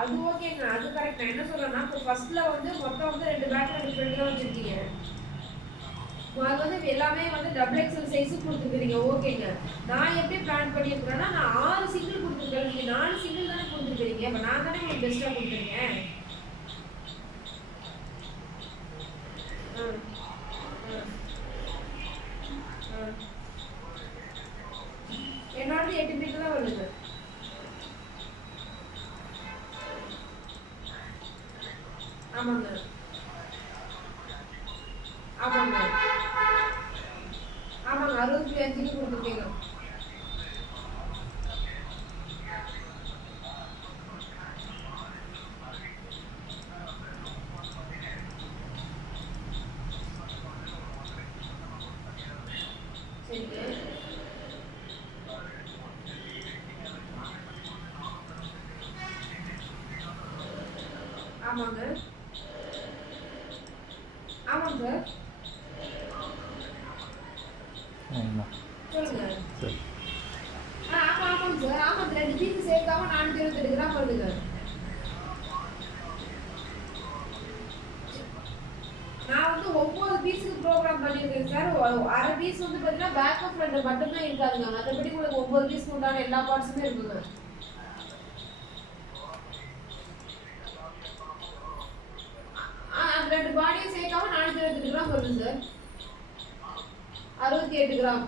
அது ஓகேங்க, அது கரெக்ட். நான் என்ன சொல்றேன்னா, இப்போ ஃபர்ஸ்ட்ல வந்து மொத்தம் வந்து 2 பேட்டரி டிஃபரெண்ட் தான் வச்சிருக்கீங்க. அது வந்து எல்லாமே வந்து டபுள் எக்ஸல் சைஸ் கொடுத்துருக்கீங்க, ஓகேங்க. நான் எப்படி பிளான் பண்ணியிருக்கிறேன்னா, நான் 6 சிங்கிள் கொடுத்துருக்கேன், நீங்க 4 சிங்கிள் தானே கொடுத்துருக்கீங்க. அப்ப நான் தானே உங்களுக்கு பெஸ்டா கொடுத்துருக்கேன். என்னோட 8 மீட்டர் தான் வருது. ஆமாங்க ஆமாங்க ஆமாங்க 65 கொடுத்துருக்கீங்க. சரிங்க ஆமாங்க ஆமாங்க சார் சொல்லுங்க. ஆமா ஆமாங்க சார், ஆமாங்க 2 பீஸ் சேர்க்காம 428 கிராம் வருதுங்க. நான் வந்து 9 பீஸுக்கு ப்ரோக்ராம் பண்ணியிருக்கேன் சார். அரை பீஸ் வந்து பார்த்தீங்கன்னா பேக்கப் ஃப்ரண்ட் மட்டுமே இருக்காதுங்க, மற்றபடி உங்களுக்கு 9 பீஸ் உண்டான எல்லா பார்ட்ஸுமே இருக்குங்க. அந்த 2 பாடியும் சேர்க்காம 428 கிராம் வருது சார். 68 கிராம்.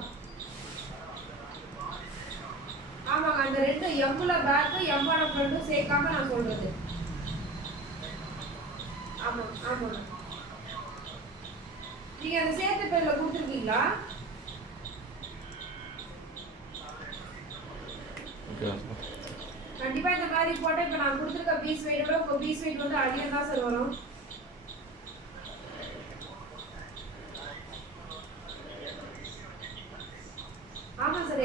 ஆமாங்க, அந்த 2 எம்ல பேக்கு எம்மோட ஃப்ரண்ட்டும் சேர்க்காம நான் சொல்றது. ஆமாம் ஆமாங்க. நீங்க அந்த சேர்த்து பேர்ல கொடுத்துருக்கீங்களா? கண்டிப்பா இந்த மாதிரி போட்டா இப்ப நான் கொடுத்துருக்க பீஸ் வெயிட்டோட உங்க பீஸ் வெயிட் வந்து அதிகம் தான் சார் வரும். ஆமா சார்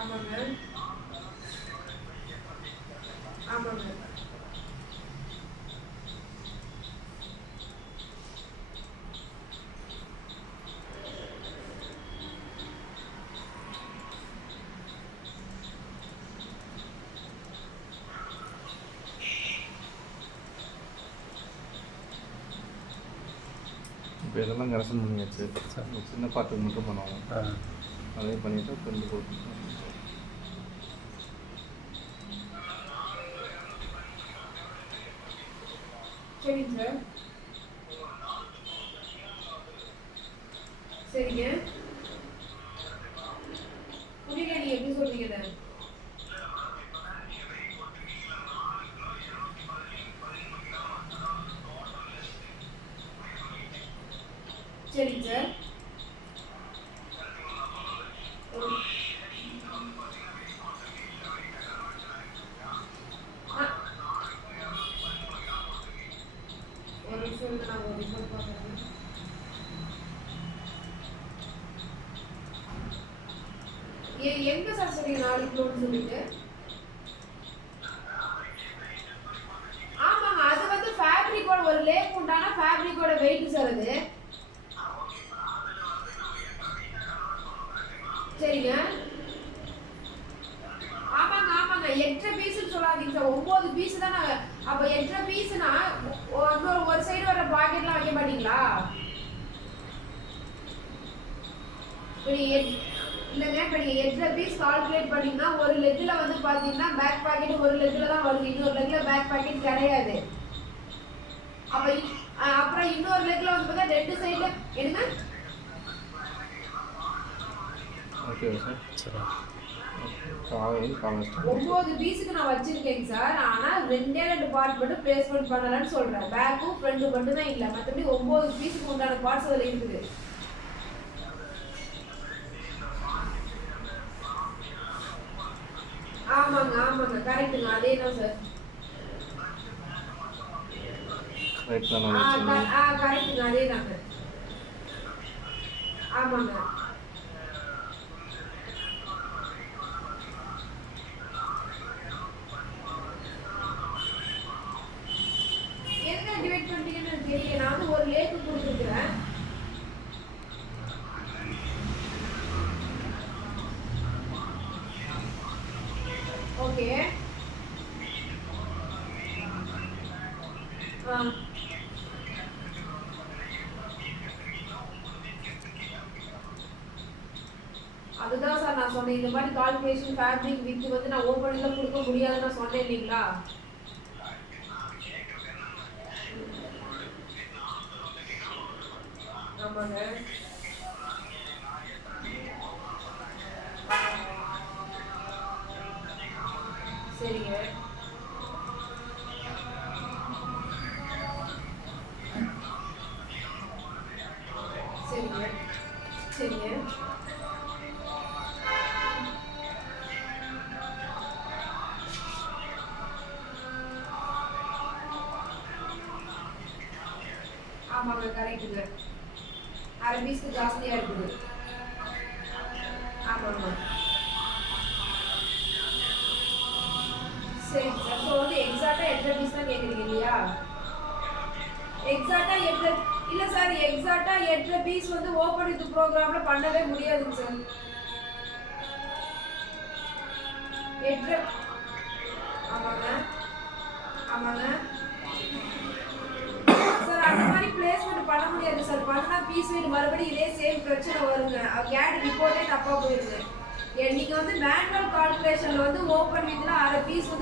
ஆமாங்க ஆமாங்க இப்போ இதெல்லாம் கரெக்ஷன் பண்ணியாச்சு. சின்ன பாட்டுக்கு மட்டும் பண்ணுவாங்க, அதே பண்ணிவிட்டு கொஞ்சம் போட்டு சரிங்க சார். சரிங்க, புரியல நீங்க எப்படி சொல்றீங்க? சரிங்க சார். ஒரு நிமிஷம் நான் ஒரு ரிப்போர்ட் பார்க்குறேன். எங்க சார் சொன்னீங்க 4 கிலோன்னு சொல்லிட்டு? ஆமாங்க, அது வந்து ஃபேப்ரிக்கோட ஒரு லேக் உண்டான ஃபேப்ரிக்கோட வெயிட் சார் அது. சரிங்க ஆமாங்க ஆமாங்க 8 பீஸ் சொல்லாதீங்க சார், 9 பீஸ் தான். அப்ப 8 பீஸ்னா ஒரு சைடு வர பாக்கெட்லாம் வைக்க மாட்டீங்களா? இல்லைங்க, இப்போ நீங்கள் 8 பீஸ் கால்குலேட் பண்ணீங்கன்னா ஒரு லெக்கில் வந்து பார்த்தீங்கன்னா பேக் பாக்கெட் ஒரு லெக்கில் தான் வருது, இன்னொரு லெக்கில் பேக் பாக்கெட் கிடையாது. அப்போ அப்புறம் இன்னொரு லெக்கில் வந்து பார்த்தா 2 சைடில் என்னங்க? Okay sir. 9 பீஸுக்கு நான் வச்சிருக்கேங்க சார். ஆனால் 2 பார்ட் மட்டும் பிளேஸ்மெண்ட் பண்ணலான்னு சொல்கிறேன். பேக்கும் ஃப்ரண்ட் மட்டும் தான் இல்லை, மற்றபடி 9 பீஸுக்கு உண்டான பார்ட்ஸ் அதில் இருக்குது. ஆமாங்க ஆமாங்க கரெக்ட்டுங்க, அதே தான் சார். கரெக்ட்டுங்க, அதே தாங்க. ஆமாங்க என்ன டிவைட் பண்ணிட்டீங்கன்னு தெரியல. நான் வந்து ஒரு லேக்கு கொடுத்துருக்குறேன். ஓகே அதுதான் சார் நான் சொன்னேன், இந்த மாதிரி கால்குலேஷன் ஃபேப்ரிக் வித் வந்து நான் ஓப்பனில் கொடுக்க முடியாதுன்னு நான் சொன்னேன் இல்லைங்களா? ஆமாங்க. சரிங்க சரிங்க சரிங்க. ஆமாங்க கரெக்டுங்க. அரை பீஸ்க்கு ஜாஸ்தியாக இருக்குது. ஆமாங்க. சரி சார். ஸோ வந்து எக்ஸாக்டாக எத்தனை பீஸ் தான் கேட்குறீங்க இல்லையா? எக்ஸாக்டாக எட்டு இல்லை சார், எக்ஸாக்டாக 8 பீஸ் வந்து ஓப்பன் வித் ப்ரோக்ராமில் பண்ணவே முடியாதுங்க சார். 8. ஆமாங்க ஆமாங்க சார். அந்த மாதிரி பிளேஸ்மெண்ட் பண்ண முடியாது சார். பண்ணா பீஸ் வீடு மறுபடியும் இதே சேம் பிரச்சனை வருங்க. கேட் ரிப்போர்ட்டே தப்பாக போயிருங்க. நீங்கள் வந்து மேனுவல் கால்குலேஷனில் வந்து ஓப்பன் வித்னா அரை பீஸ் வந்து